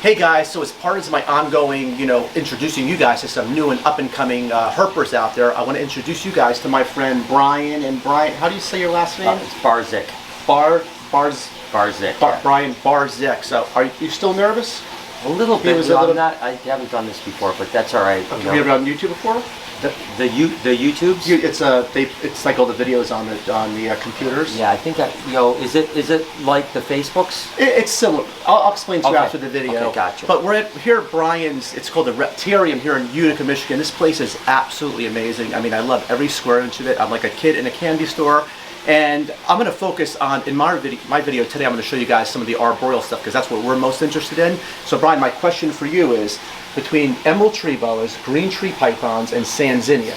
Hey guys, so as part of my ongoing, introducing you guys to some new and up-and-coming herpers out there, I want to introduce you guys to my friend Brian. And Brian, how do you say your last name? It's Barczyk. Barczyk. Brian Barczyk. So, are you still nervous? A little bit. I haven't done this before, but that's all right. Have you ever done YouTube before? The YouTubes? It's like all the videos on the computers. Yeah, I think is it like the Facebooks? It's similar. I'll explain to you after the video. Okay, gotcha. But we're here at Brian's. It's called the Reptarium here in Utica, Michigan. This place is absolutely amazing. I mean, I love every square inch of it. I'm like a kid in a candy store. And I'm going to focus on, in my video today, I'm going to show you guys some of the arboreal stuff because that's what we're most interested in. So Brian, my question for you is, between emerald tree boas, green tree pythons, and Sanzinia,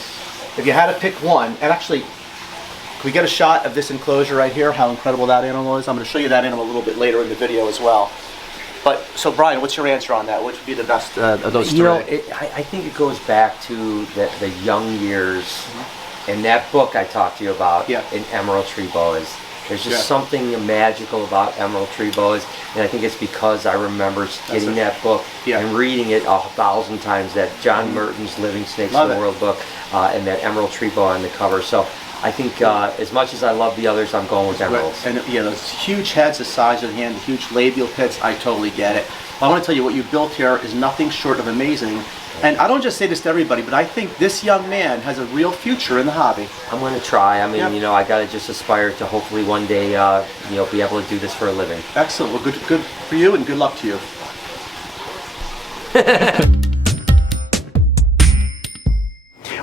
if you had to pick one, and actually, can we get a shot of this enclosure right here, how incredible that animal is? I'm going to show you that animal a little bit later in the video as well. But, so Brian, what's your answer on that? Which would be the best of those three? I think it goes back to the young years. Mm-hmm. And that book I talked to you about, in Emerald Tree Boas, there's just something magical about Emerald Tree Boas, and I think it's because I remember getting that book and reading it 1,000 times, that John Merton's Living Snakes in the World book, and that Emerald Tree Boa on the cover. So I think as much as I love the others, I'm going with emeralds. And those huge heads the size of the hand, the huge labial pits, I totally get it. But I want to tell you, what you built here is nothing short of amazing. And I don't just say this to everybody, but I think this young man has a real future in the hobby. I'm going to try. I mean, I got to just aspire to hopefully one day, be able to do this for a living. Excellent. Well, good for you, and good luck to you.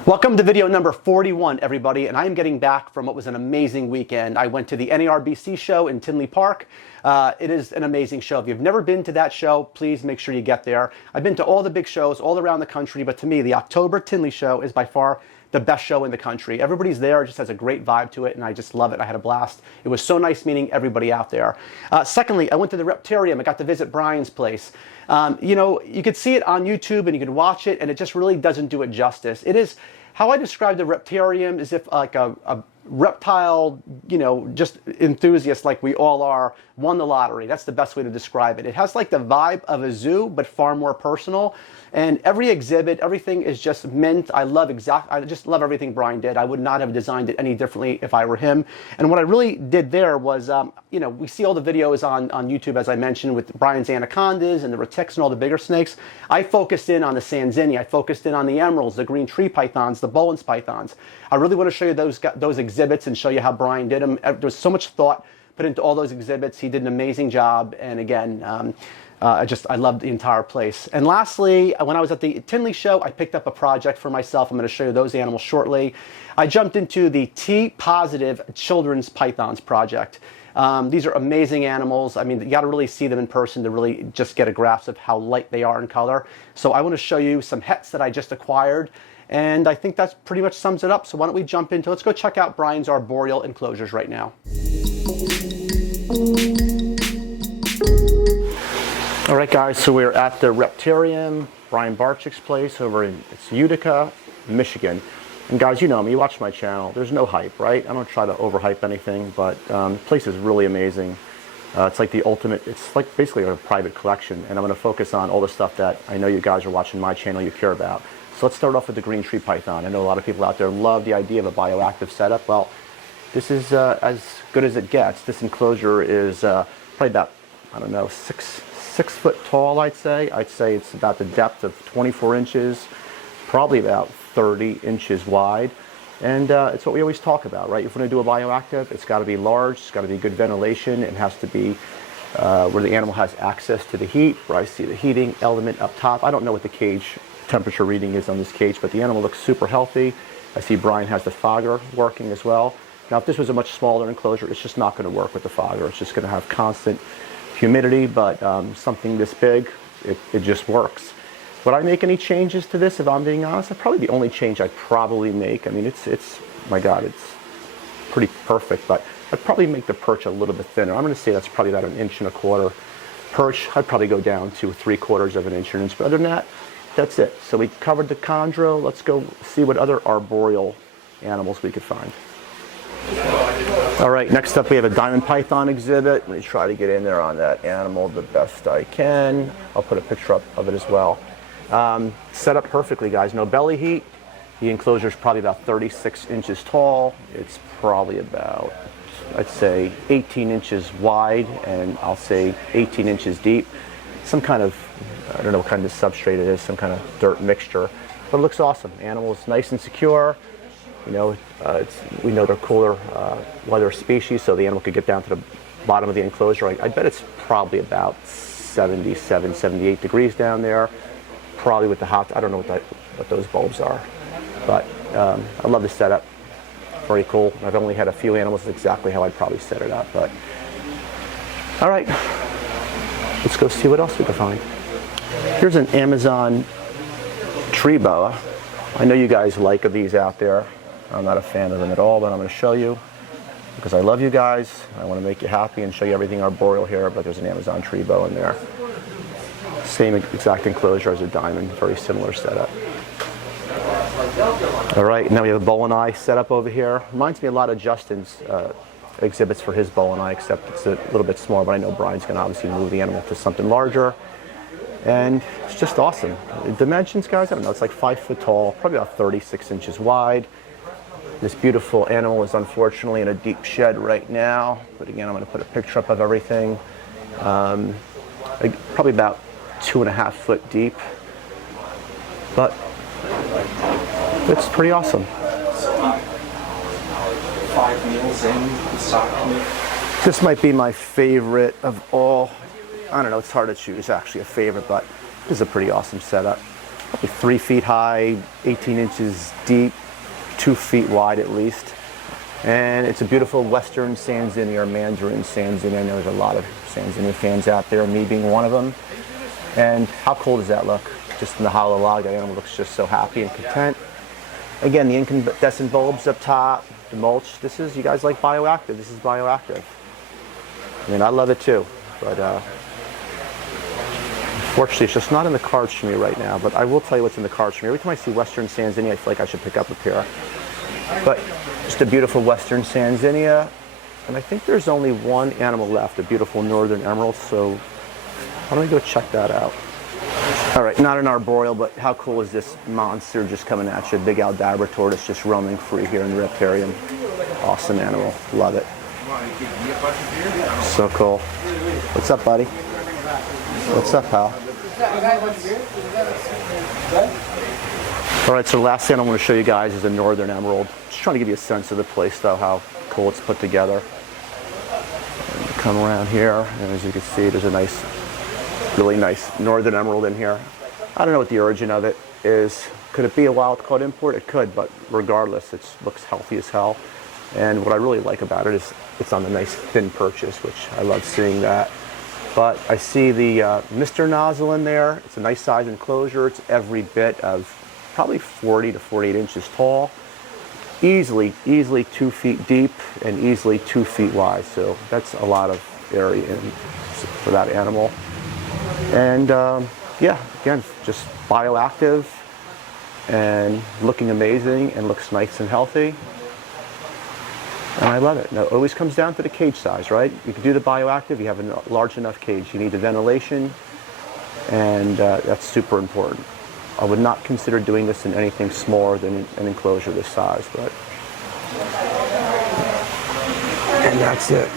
Welcome to video number 41, everybody, and I am getting back from what was an amazing weekend. I went to the NARBC show in Tinley Park. It is an amazing show. If you've never been to that show, please make sure you get there. I've been to all the big shows all around the country, but to me, the October Tinley show is by far the best show in the country. Everybody's there, it just has a great vibe to it, and I just love it. I had a blast. It was so nice meeting everybody out there. Secondly, I went to the Reptarium. I got to visit Brian's place. You could see it on YouTube and you could watch it, and it just really doesn't do it justice. It is, how I describe the Reptarium is if like a reptile, just enthusiast like we all are, won the lottery. That's the best way to describe it. It has like the vibe of a zoo, but far more personal. And every exhibit, everything is just meant. I just love everything Brian did. I would not have designed it any differently if I were him. And what I really did there was, we see all the videos on YouTube, as I mentioned, with Brian's anacondas and the retics and all the bigger snakes. I focused in on the Sanzinia. I focused in on the emeralds, the green tree pythons, the Bowen's pythons. I really want to show you those exhibits and show you how Brian did them. There was so much thought put into all those exhibits. He did an amazing job. And again, I loved the entire place. And lastly, when I was at the Tinley show, I picked up a project for myself. I'm going to show you those animals shortly. I jumped into the T-positive children's pythons project. These are amazing animals. I mean, you got to really see them in person to really just get a grasp of how light they are in color. So I want to show you some hets that I just acquired. And I think that pretty much sums it up. So why don't we jump into, let's go check out Brian's arboreal enclosures right now. All right, guys, so we're at the Reptarium, Brian Barczyk's place over in Utica, Michigan. And guys, you know me, you watch my channel. There's no hype, right? I don't try to overhype anything, but the place is really amazing. It's like the ultimate, it's like basically a private collection. And I'm going to focus on all the stuff that I know you guys are watching my channel, you care about. So let's start off with the green tree python. I know a lot of people out there love the idea of a bioactive setup. Well, this is as good as it gets. This enclosure is probably about, I don't know, six foot tall, I'd say. I'd say it's about the depth of 24 inches, probably about 30 inches wide. And it's what we always talk about, right? If we're going to do a bioactive, it's got to be large, it's got to be good ventilation, it has to be where the animal has access to the heat, where I see the heating element up top. I don't know what the cage temperature reading is on this cage, but the animal looks super healthy. I see Brian has the fogger working as well. Now, if this was a much smaller enclosure, it's just not going to work with the fogger. It's just going to have constant humidity, but something this big, it just works. Would I make any changes to this, if I'm being honest? Probably the only change I'd probably make, I mean, it's my God, it's pretty perfect, but I'd probably make the perch a little bit thinner. I'm going to say that's probably about 1.25 inches. Perch, I'd probably go down to 3/4 inch, but other than that, that's it. So we covered the chondro. Let's go see what other arboreal animals we could find. All right, next up we have a diamond python exhibit. Let me try to get in there on that animal the best I can. I'll put a picture up of it as well. Set up perfectly, guys. No belly heat. The enclosure is probably about 36 inches tall. It's probably about, I'd say, 18 inches wide, and I'll say 18 inches deep. Some kind of, I don't know what kind of substrate it is, some kind of dirt mixture. But it looks awesome. Animal is nice and secure. You know, we know they're cooler weather species, so the animal could get down to the bottom of the enclosure. I bet it's probably about 77, 78 degrees down there. Probably with the hot, I don't know what those bulbs are. But I love the setup. Very cool. I've only had a few animals exactly how I'd probably set it up. But all right, let's go see what else we can find. Here's an Amazon tree boa. I know you guys like these out there. I'm not a fan of them at all, but I'm going to show you because I love you guys. I want to make you happy and show you everything Arboreal here, but there's an Amazon tree boa in there. Same exact enclosure as a diamond, very similar setup. All right, now we have a bow and eye setup over here. Reminds me a lot of Justin's exhibits for his bow and eye, except it's a little bit smaller, but I know Brian's going to obviously move the animal to something larger. And it's just awesome. The dimensions, guys, I don't know, it's like 5 foot tall, probably about 36 inches wide. This beautiful animal is unfortunately in a deep shed right now, but again, I'm going to put a picture up of everything. Probably about 2.5 foot deep, but it's pretty awesome. 5 meals in stock meat. This might be my favorite of all. I don't know, it's hard to choose actually a favorite, but this is a pretty awesome setup. Probably 3 feet high, 18 inches deep, 2 feet wide at least. And it's a beautiful Western Sanzinia or Mandarin Sanzinia. I know there's a lot of Sanzinia fans out there, me being one of them. And how cool does that look? Just in the hollow log, that animal looks just so happy and content. Again, the incandescent bulbs up top, the mulch. This is, you guys like bioactive, this is bioactive. I mean, I love it too, but unfortunately, it's just not in the cards for me right now, but I will tell you what's in the cards for me. Every time I see Western Sanzinia, I feel like I should pick up a pair. But just a beautiful Western Sanzinia, and I think there's only one animal left, a beautiful Northern Emerald, so why don't we go check that out? All right, not an Arboreal, but how cool is this monster just coming at you? Big Aldabra tortoise just roaming free here in the Reptarium. Awesome animal, love it. So cool. What's up, buddy? What's up, pal? All right, so the last thing I want to show you guys is a Northern Emerald. Just trying to give you a sense of the place, though, how cool it's put together. And come around here, and as you can see, there's a nice, really nice Northern Emerald in here. I don't know what the origin of it is. Could it be a wild-caught import? It could, but regardless, it looks healthy as hell. And what I really like about it is it's on the nice thin purchase, which I love seeing that. But I see the Mr. nozzle in there. It's a nice size enclosure. It's every bit of probably 40 to 48 inches tall. Easily 2 feet deep and easily 2 feet wide. So that's a lot of area for that animal. And yeah, again, just bioactive and looking amazing and looks nice and healthy. And I love it. Now, it always comes down to the cage size, right? You can do the bioactive, you have a large enough cage. You need the ventilation, and that's super important. I would not consider doing this in anything smaller than an enclosure this size, but. And that's it.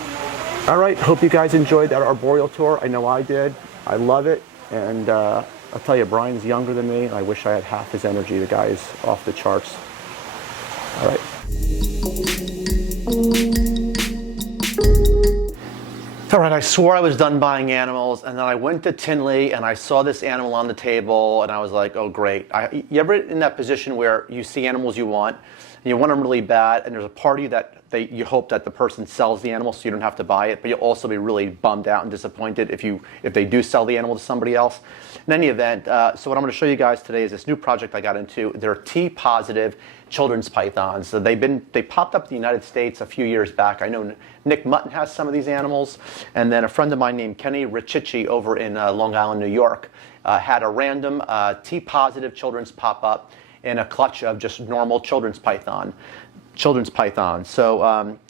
All right, hope you guys enjoyed that Arboreal tour. I know I did. I love it, and I'll tell you, Brian's younger than me. I wish I had half his energy. The guy is off the charts. All right. All right, I swore I was done buying animals, and then I went to Tinley and I saw this animal on the table, and I was like, oh great. You ever in that position where you see animals you want, and you want them really bad, and there's a party that you hope that the person sells the animal so you don't have to buy it, but you'll also be really bummed out and disappointed if they do sell the animal to somebody else. In any event, so what I'm going to show you guys today is this new project I got into. They're T-positive children's pythons. So they popped up in the United States a few years back. I know Nick Mutton has some of these animals, and then a friend of mine named Kenny Richichi over in Long Island, New York, had a random T-positive children's pop up in a clutch of just normal children's python. children's pythons. So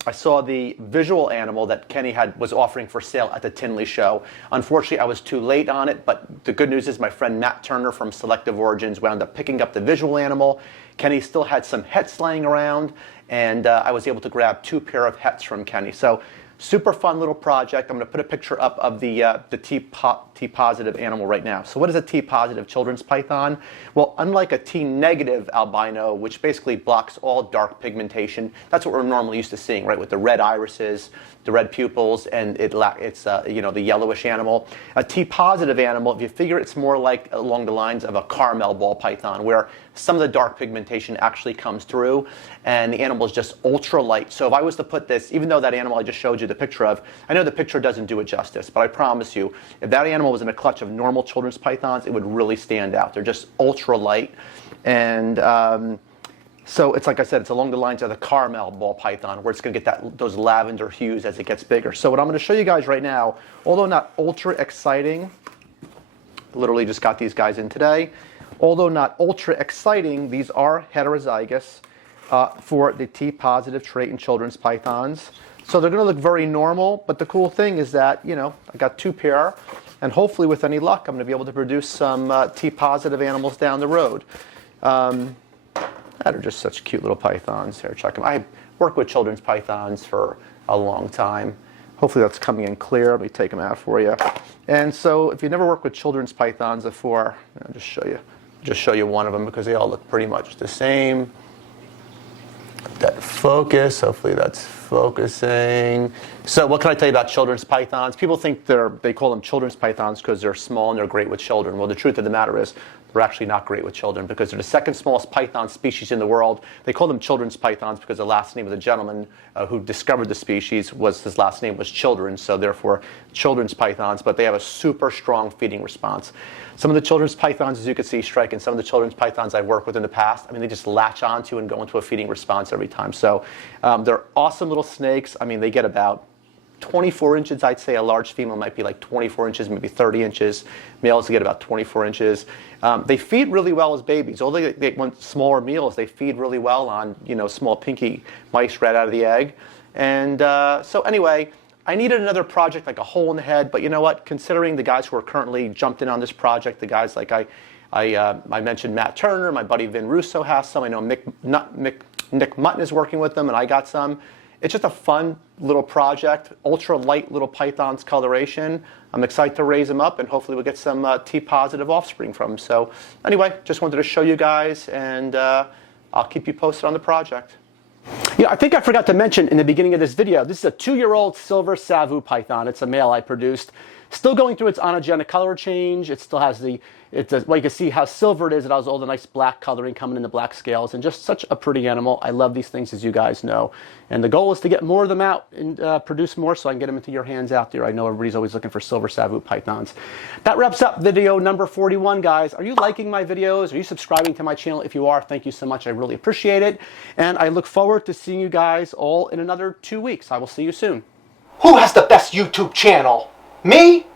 I saw the visual animal that Kenny was offering for sale at the Tinley show. Unfortunately, I was too late on it, but the good news is my friend Matt Turner from Selective Origins wound up picking up the visual animal. Kenny still had some hets laying around, and I was able to grab 2 pair of hets from Kenny. So super fun little project. I'm going to put a picture up of the T-positive animal right now. So what is a T-positive children's python? Well, unlike a T-negative albino, which basically blocks all dark pigmentation, that's what we're normally used to seeing, right, with the red irises, the red pupils, and it's the yellowish animal. A T-positive animal, if you figure it's more like along the lines of a Carmel ball python, where some of the dark pigmentation actually comes through, and the animal is just ultra light. So if I was to put this, even though that animal I just showed you the picture of, I know the picture doesn't do it justice, but I promise you, if that animal was in a clutch of normal children's pythons, it would really stand out. They're just ultra light, and so it's like I said, it's along the lines of the Carmel ball python, where it's going to get those lavender hues as it gets bigger. So what I'm going to show you guys right now, although not ultra exciting, literally just got these guys in today. Although not ultra exciting, these are heterozygous for the T-positive trait in children's pythons. So they're going to look very normal, but the cool thing is that, I got 2 pair, and hopefully with any luck, I'm going to be able to produce some T-positive animals down the road. That are just such cute little pythons. Here, check them. I worked with children's pythons for a long time. Hopefully that's coming in clear. Let me take them out for you. And so if you've never worked with children's pythons before, I'll just show you one of them because they all look pretty much the same. That focus, hopefully that's focusing. So what can I tell you about children's pythons? People think they call them children's pythons because they're small and they're great with children. Well, the truth of the matter is they're actually not great with children because they're the second smallest python species in the world. They call them children's pythons because the last name of the gentleman who discovered the species his last name was Children, so therefore children's pythons, but they have a super strong feeding response. Some of the children's pythons, as you can see, Strike, and some of the children's pythons I've worked with in the past, they just latch onto and go into a feeding response every time. So they're awesome little snakes. They get about 24 inches, I'd say. A large female might be like 24 inches, maybe 30 inches. Males get about 24 inches. They feed really well as babies. Although they want smaller meals, they feed really well on, small pinky mice right out of the egg. And so anyway, I needed another project, like a hole in the head. But you know what? Considering the guys who are currently jumped in on this project, the guys like I mentioned Matt Turner, my buddy Vin Russo has some. I know Nick Mutton is working with them, and I got some. It's just a fun little project, ultra light little pythons coloration. I'm excited to raise them up, and hopefully we'll get some T-positive offspring from them. So anyway, just wanted to show you guys, and I'll keep you posted on the project. I think I forgot to mention in the beginning of this video, this is a 2-year-old silver Savu python. It's a male I produced. Still going through its onogenic color change. It still has well, you can see how silver it is. It has all the nice black coloring coming in the black scales, and just such a pretty animal. I love these things, as you guys know. And the goal is to get more of them out and produce more so I can get them into your hands out there. I know everybody's always looking for silver Savu pythons. That wraps up video number 41, guys. Are you liking my videos? Are you subscribing to my channel? If you are, thank you so much. I really appreciate it. And I look forward to seeing you guys all in another 2 weeks. I will see you soon. Who has the best YouTube channel? Me